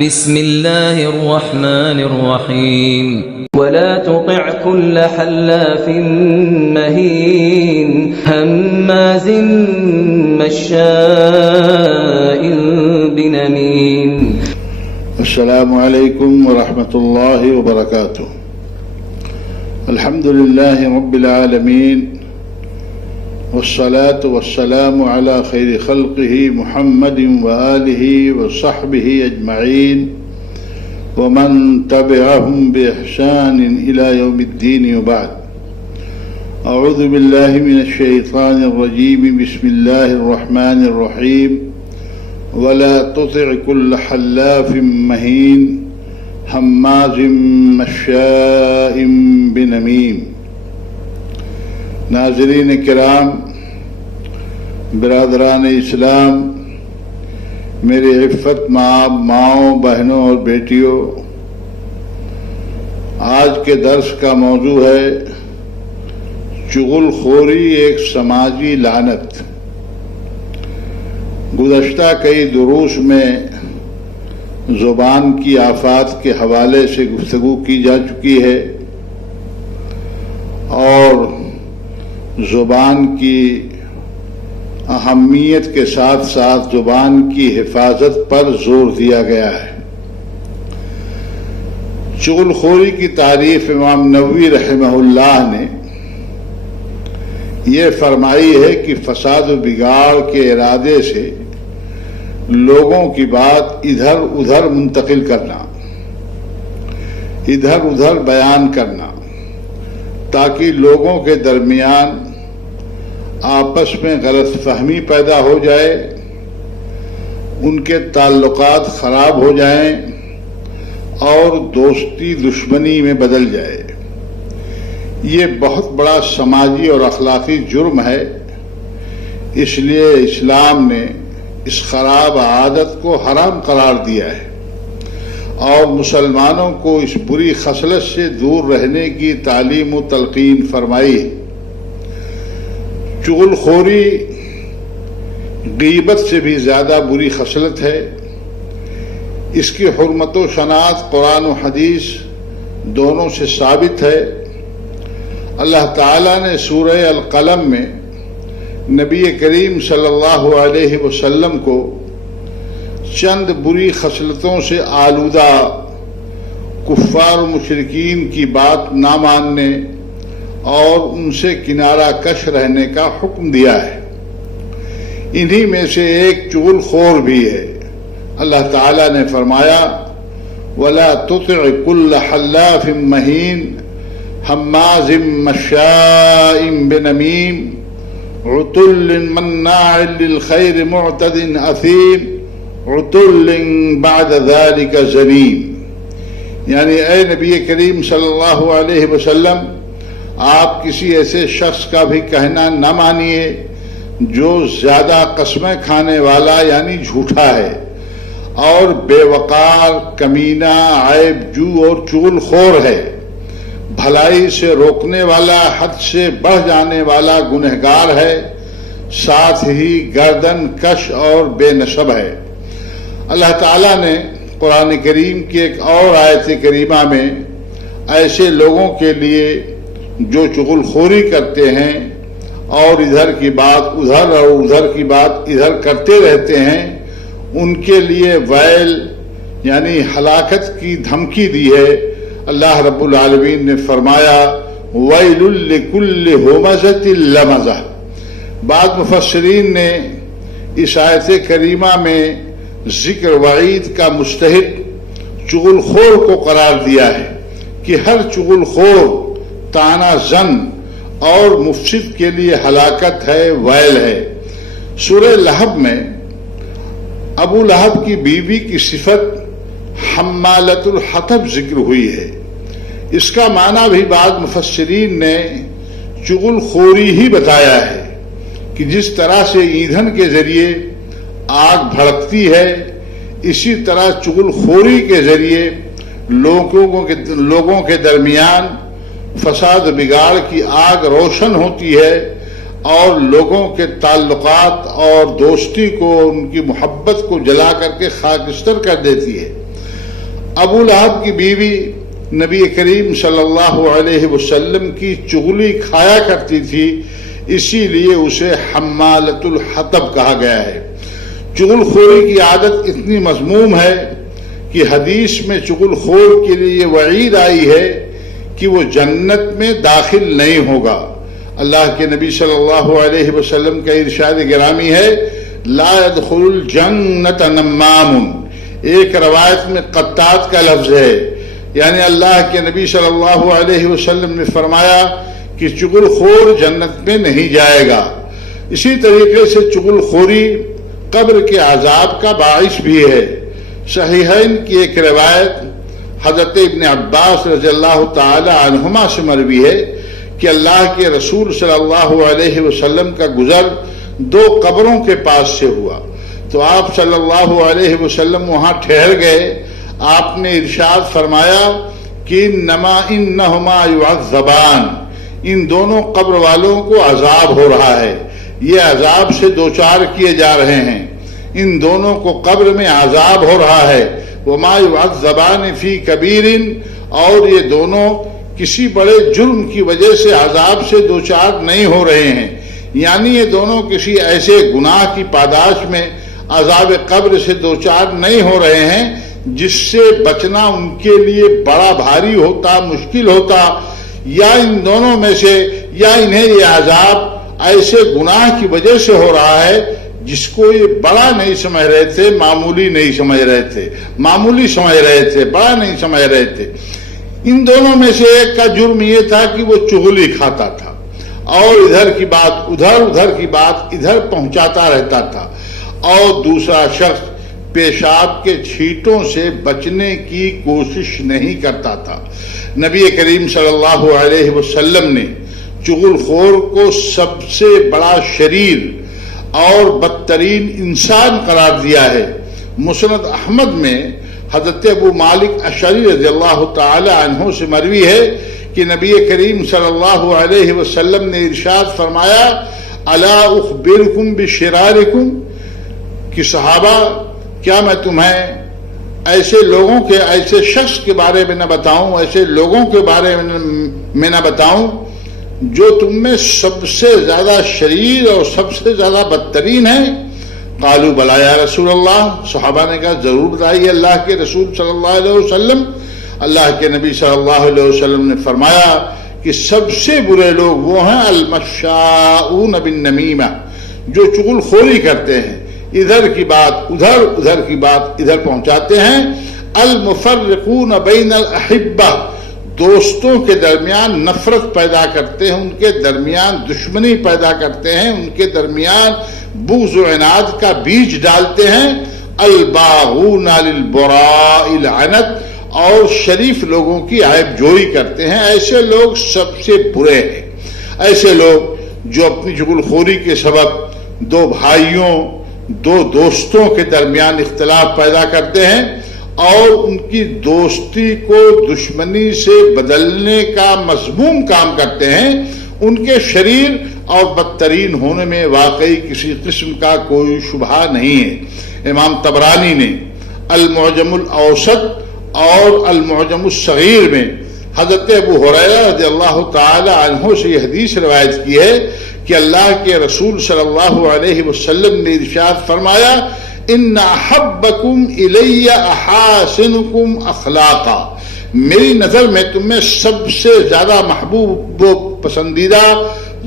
بسم الله الرحمن الرحيم ولا تطع كل حلاف مهين هماز مشاء بنميم. السلام عليكم ورحمة الله وبركاته. الحمد لله رب العالمين والصلاة والسلام على خير خلقه محمد وآله وصحبه أجمعين ومن تبعهم بإحسان إلى يوم الدين وبعد. أعوذ بالله من الشيطان الرجيم. بسم الله الرحمن الرحيم. ولا تطع كل حلاف مهين هماز مشاء بنميم. ناظرین کرام، برادران اسلام، میرے عفت ماں، ماؤں، بہنوں اور بیٹیوں، آج کے درس کا موضوع ہے چغل خوری ایک سماجی لعنت. گزشتہ کئی دروس میں زبان کی آفات کے حوالے سے گفتگو کی جا چکی ہے اور زبان کی اہمیت کے ساتھ ساتھ زبان کی حفاظت پر زور دیا گیا ہے. چغل خوری کی تعریف امام نووی رحمہ اللہ نے یہ فرمائی ہے کہ فساد و بگاڑ کے ارادے سے لوگوں کی بات ادھر ادھر منتقل کرنا، ادھر ادھر بیان کرنا، تاکہ لوگوں کے درمیان آپس میں غلط فہمی پیدا ہو جائے، ان کے تعلقات خراب ہو جائیں اور دوستی دشمنی میں بدل جائے. یہ بہت بڑا سماجی اور اخلاقی جرم ہے. اس لیے اسلام نے اس خراب عادت کو حرام قرار دیا ہے اور مسلمانوں کو اس بری خصلت سے دور رہنے کی تعلیم و تلقین فرمائی ہے. چغل خوری غیبت سے بھی زیادہ بری خصلت ہے. اس کی حرمت و شناعت قرآن و حدیث دونوں سے ثابت ہے. اللہ تعالیٰ نے سورہ القلم میں نبی کریم صلی اللہ علیہ وسلم کو چند بری خصلتوں سے آلودہ کفار و مشرکین کی بات نہ ماننے اور ان سے کنارہ کش رہنے کا حکم دیا ہے. انہی میں سے ایک چغل خور بھی ہے. اللہ تعالیٰ نے فرمایا وَلَا تُطِعْ كُلَّ حَلَّافٍ مَّهِينٍ هَمَّازٍ مَّشَّاءٍ بِنَمِيمٍ عُتُلٍّ مَّنَّاعٍ لِّلْخَيْرِ مُعْتَدٍ أَثِيمٍ عُتُلٍّ بَعْدَ ذَلِكَ زَنِيمٍ. یعنی اے نبی کریم صلی اللہ علیہ وسلم، آپ کسی ایسے شخص کا بھی کہنا نہ مانیے جو زیادہ قسمیں کھانے والا یعنی جھوٹا ہے اور بے وقار، کمینہ، عیب جو اور چغل خور ہے، بھلائی سے روکنے والا، حد سے بڑھ جانے والا گنہگار ہے، ساتھ ہی گردن کش اور بے نسب ہے. اللہ تعالیٰ نے قرآن کریم کی ایک اور آیت کریمہ میں ایسے لوگوں کے لیے جو چغل خوری کرتے ہیں اور ادھر کی بات ادھر اور ادھر کی بات ادھر کرتے رہتے ہیں، ان کے لیے ویل یعنی ہلاکت کی دھمکی دی ہے. اللہ رب العالمین نے فرمایا ویل لکل ہمزۃ لمزہ. بعض مفسرین نے اس آیت کریمہ میں ذکر وعید کا مستحق چغل خور کو قرار دیا ہے کہ ہر چغل خور، طعنہ زن اور مفسد کے لیے ہلاکت ہے، ویل ہے. سورہ لہب میں ابو لہب کی بیوی کی صفت حمالۃ الحطب ذکر ہوئی ہے. اس کا معنی بھی بعض مفسرین نے چغل خوری ہی بتایا ہے کہ جس طرح سے ایندھن کے ذریعے آگ بھڑکتی ہے، اسی طرح چغل خوری کے ذریعے لوگوں کے درمیان فساد و بگاڑ کی آگ روشن ہوتی ہے اور لوگوں کے تعلقات اور دوستی کو، ان کی محبت کو جلا کر کے خاکستر کر دیتی ہے. ابو لہب کی بیوی نبی کریم صلی اللہ علیہ وسلم کی چغلی کھایا کرتی تھی، اسی لیے اسے حمالۃ الحطب کہا گیا ہے۔ چغل خوری کی عادت اتنی مذموم ہے کہ حدیث میں چغل خور کے لیے یہ وعید آئی ہے کہ وہ جنت میں داخل نہیں ہوگا۔ اللہ کے نبی صلی اللہ علیہ وسلم کا ارشاد گرامی ہے، لا يدخل الجنت نمام۔ ایک روایت میں قطات کا لفظ ہے، یعنی اللہ کے نبی صلی اللہ علیہ وسلم نے فرمایا کہ چغل خور جنت میں نہیں جائے گا۔ اسی طریقے سے چغل خوری قبر کے عذاب کا باعث بھی ہے۔ صحیحین کی ایک روایت حضرت ابن عباس رضی اللہ تعالی عنہما سے مروی ہے کہ اللہ کے رسول صلی اللہ علیہ وسلم کا گزر دو قبروں کے پاس سے ہوا تو آپ صلی اللہ علیہ وسلم وہاں ٹھہر گئے۔ آپ نے ارشاد فرمایا کہ انہما یعذبان، ان دونوں قبر والوں کو عذاب ہو رہا ہے، یہ عذاب سے دوچار کیے جا رہے ہیں، ان دونوں کو قبر میں عذاب ہو رہا ہے۔ وما یعذبان فی کبیر، اور یہ دونوں کسی بڑے جرم کی وجہ سے عذاب سے دوچار نہیں ہو رہے ہیں، یعنی یہ دونوں کسی ایسے گناہ کی پاداش میں عذاب قبر سے دوچار نہیں ہو رہے ہیں جس سے بچنا ان کے لیے بڑا بھاری ہوتا، مشکل ہوتا، یا ان دونوں میں سے یا انہیں یہ عذاب ایسے گناہ کی وجہ سے ہو رہا ہے جس کو یہ بڑا نہیں سمجھ رہے تھے، معمولی نہیں سمجھ رہے تھے، معمولی سمجھ رہے تھے، بڑا نہیں سمجھ رہے تھے۔ ان دونوں میں سے ایک کا جرم یہ تھا کہ وہ چغلی کھاتا تھا اور ادھر کی بات ادھر، ادھر کی بات ادھر پہنچاتا رہتا تھا، اور دوسرا شخص پیشاب کے چھینٹوں سے بچنے کی کوشش نہیں کرتا تھا۔ نبی کریم صلی اللہ علیہ وسلم نے چغل خور کو سب سے بڑا شریر اور بدترین انسان قرار دیا ہے۔ مسند احمد میں حضرت ابو مالک اشعری رضی اللہ تعالی عنہ سے مروی ہے کہ نبی کریم صلی اللہ علیہ وسلم نے ارشاد فرمایا، الا اخبرکم بشرارکم، کہ صحابہ کیا میں تمہیں ایسے لوگوں کے، ایسے شخص کے بارے میں نہ بتاؤں، ایسے لوگوں کے بارے میں نہ بتاؤں جو تم میں سب سے زیادہ شریر اور سب سے زیادہ بدترین ہے؟ قالوا بلا یا رسول اللہ، صحابہ نے کہا ضرور بتائیے اللہ کے رسول صلی اللہ علیہ وسلم۔ اللہ کے نبی صلی اللہ علیہ وسلم نے فرمایا کہ سب سے برے لوگ وہ ہیں المشاؤون بالنمیمہ، جو چغل خوری کرتے ہیں، ادھر کی بات ادھر، ادھر کی بات ادھر پہنچاتے ہیں، المفرقون بین الاحبہ، دوستوں کے درمیان نفرت پیدا کرتے ہیں، ان کے درمیان دشمنی پیدا کرتے ہیں، ان کے درمیان بغض و عناد کا بیج ڈالتے ہیں، الباغون للبراء العنت، اور شریف لوگوں کی عیب جوئی کرتے ہیں۔ ایسے لوگ سب سے برے ہیں، ایسے لوگ جو اپنی چغل خوری کے سبب دو بھائیوں، دو دوستوں کے درمیان اختلاف پیدا کرتے ہیں اور ان کی دوستی کو دشمنی سے بدلنے کا مذموم کام کرتے ہیں، ان کے شریر اور بدترین ہونے میں واقعی کسی قسم کا کوئی شبہ نہیں ہے۔ امام طبرانی نے المعجم الاوسط اور المعجم الصغیر میں حضرت ابو ہریرہ رضی اللہ تعالی عنہ سے یہ حدیث روایت کی ہے کہ اللہ کے رسول صلی اللہ علیہ وسلم نے ارشاد فرمایا، ان احبکم الی احاسنکم اخلاقا، میری نظر میں تم میں سب سے زیادہ محبوب و پسندیدہ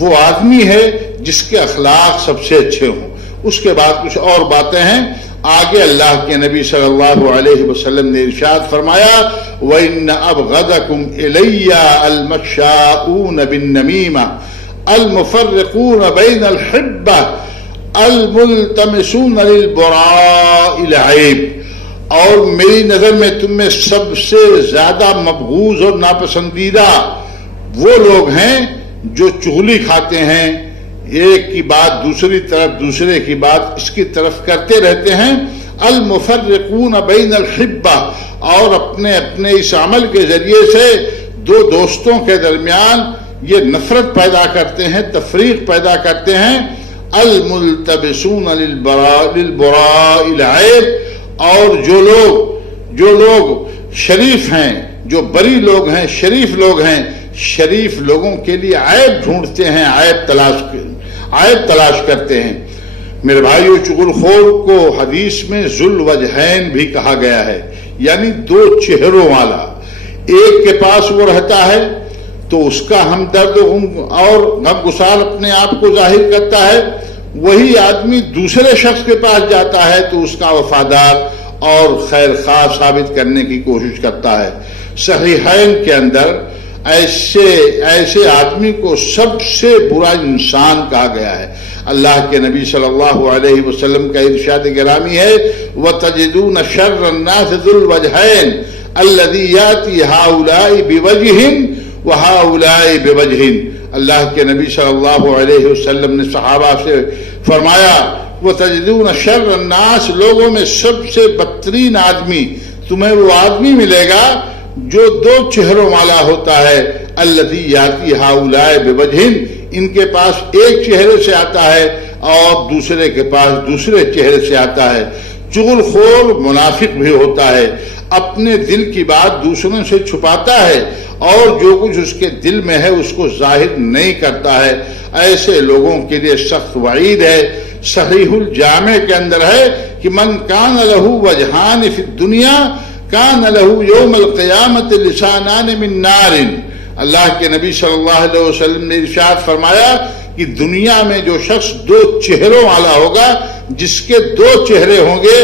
وہ آدمی ہے جس کے اخلاق سب سے اچھے ہوں۔ اس کے بعد کچھ اور باتیں ہیں، آگے اللہ کے نبی صلی اللہ علیہ وسلم نے ارشاد فرمایا، وَإِنَّ أَبْغَضَكُمْ إِلَيَّ الْمَشَّاؤُونَ بِالنَّمِيمَةِ الْمُفَرِّقُونَ بَيْنَ الْحِبَّةِ الْمُلْتَمِسُونَ لِلْبُرَاءِ الْعَيْبِ، اور میری نظر میں تم میں سب سے زیادہ مبغوض اور ناپسندیدہ وہ لوگ ہیں جو چغلی کھاتے ہیں، ایک کی بات دوسری طرف، دوسرے کی بات اس کی طرف کرتے رہتے ہیں، المفرقون بین الحبہ، اور اپنے اپنے اس عمل کے ذریعے سے دو دوستوں کے درمیان یہ نفرت پیدا کرتے ہیں، تفریق پیدا کرتے ہیں، الملتبسون للبراء العیب، اور جو لوگ شریف ہیں، جو بری لوگ ہیں، شریف لوگ ہیں، شریف لوگوں کے لیے عیب ڈھونڈتے ہیں، عیب تلاش کرتے ہیں۔ میرے بھائیو، چغل خور کو حدیث میں ذو الوجہین بھی کہا گیا ہے، یعنی دو چہروں والا۔ ایک کے پاس وہ رہتا ہے تو اس کا ہمدرد اور غمگسار اپنے آپ کو ظاہر کرتا ہے، وہی آدمی دوسرے شخص کے پاس جاتا ہے تو اس کا وفادار اور خیر خواہ ثابت کرنے کی کوشش کرتا ہے۔ صحیحین کے اندر ایسے آدمی کو سب سے برا انسان کہا گیا ہے۔ اللہ کے نبی صلی اللہ علیہ وسلم کا ارشاد گرامی ہے، وَتَجِدُونَ شَرَّ النَّاسِ ذُو الْوَجْهَيْنِ الَّذِي يَأْتِي هَؤُلَاءِ بِوَجْهٍ وَهَؤُلَاءِ بِوَجْهٍ۔ اللہ کے نبی صلی اللہ علیہ وسلم نے صحابہ سے فرمایا، وَتَجِدُونَ شَرَّ النَّاسِ، لوگوں میں سب سے بدترین آدمی تمہیں وہ آدمی ملے گا جو دو چہروں والا ہوتا ہے، الذی یاتی ہؤلاء بوجہن، ان کے پاس ایک چہرے سے آتا ہے اور دوسرے کے پاس دوسرے چہرے سے آتا ہے۔ چغل خور منافق بھی ہوتا ہے، اپنے دل کی بات دوسروں سے چھپاتا ہے اور جو کچھ اس کے دل میں ہے اس کو ظاہر نہیں کرتا ہے۔ ایسے لوگوں کے لیے سخت وعید ہے۔ صحیح الجامع کے اندر ہے کہ من کان لہ وجہان فی الدنیا کان لہ یوم القیامت لسانان من نار۔ اللہ کے نبی صلی اللہ علیہ وسلم نے ارشاد فرمایا کہ دنیا میں جو شخص دو چہروں والا ہوگا، جس کے دو چہرے ہوں گے،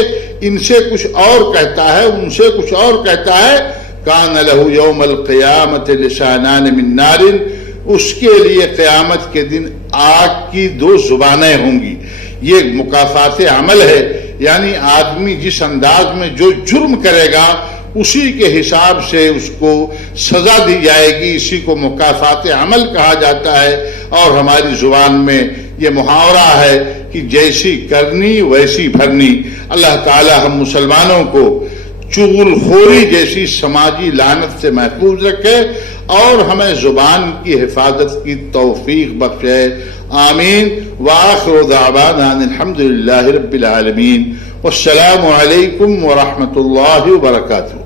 ان سے کچھ اور کہتا ہے، ان سے کچھ اور کہتا ہے، کان لہ یوم القیامت لسانان من نار، اس کے لیے قیامت کے دن آگ کی دو زبانیں ہوں گی۔ یہ مکافات عمل ہے، یعنی آدمی جس انداز میں جو جرم کرے گا اسی کے حساب سے اس کو سزا دی جائے گی، اسی کو مکافات عمل کہا جاتا ہے۔ اور ہماری زبان میں یہ محاورہ ہے کہ جیسی کرنی ویسی بھرنی۔ اللہ تعالی ہم مسلمانوں کو چغل خوری جیسی سماجی لعنت سے محفوظ رکھے اور ہمیں زبان کی حفاظت کی توفیق بخشے، آمین۔ وآخر دعوانا الحمد للہ رب العالمین، والسلام علیکم ورحمۃ اللہ وبرکاتہ۔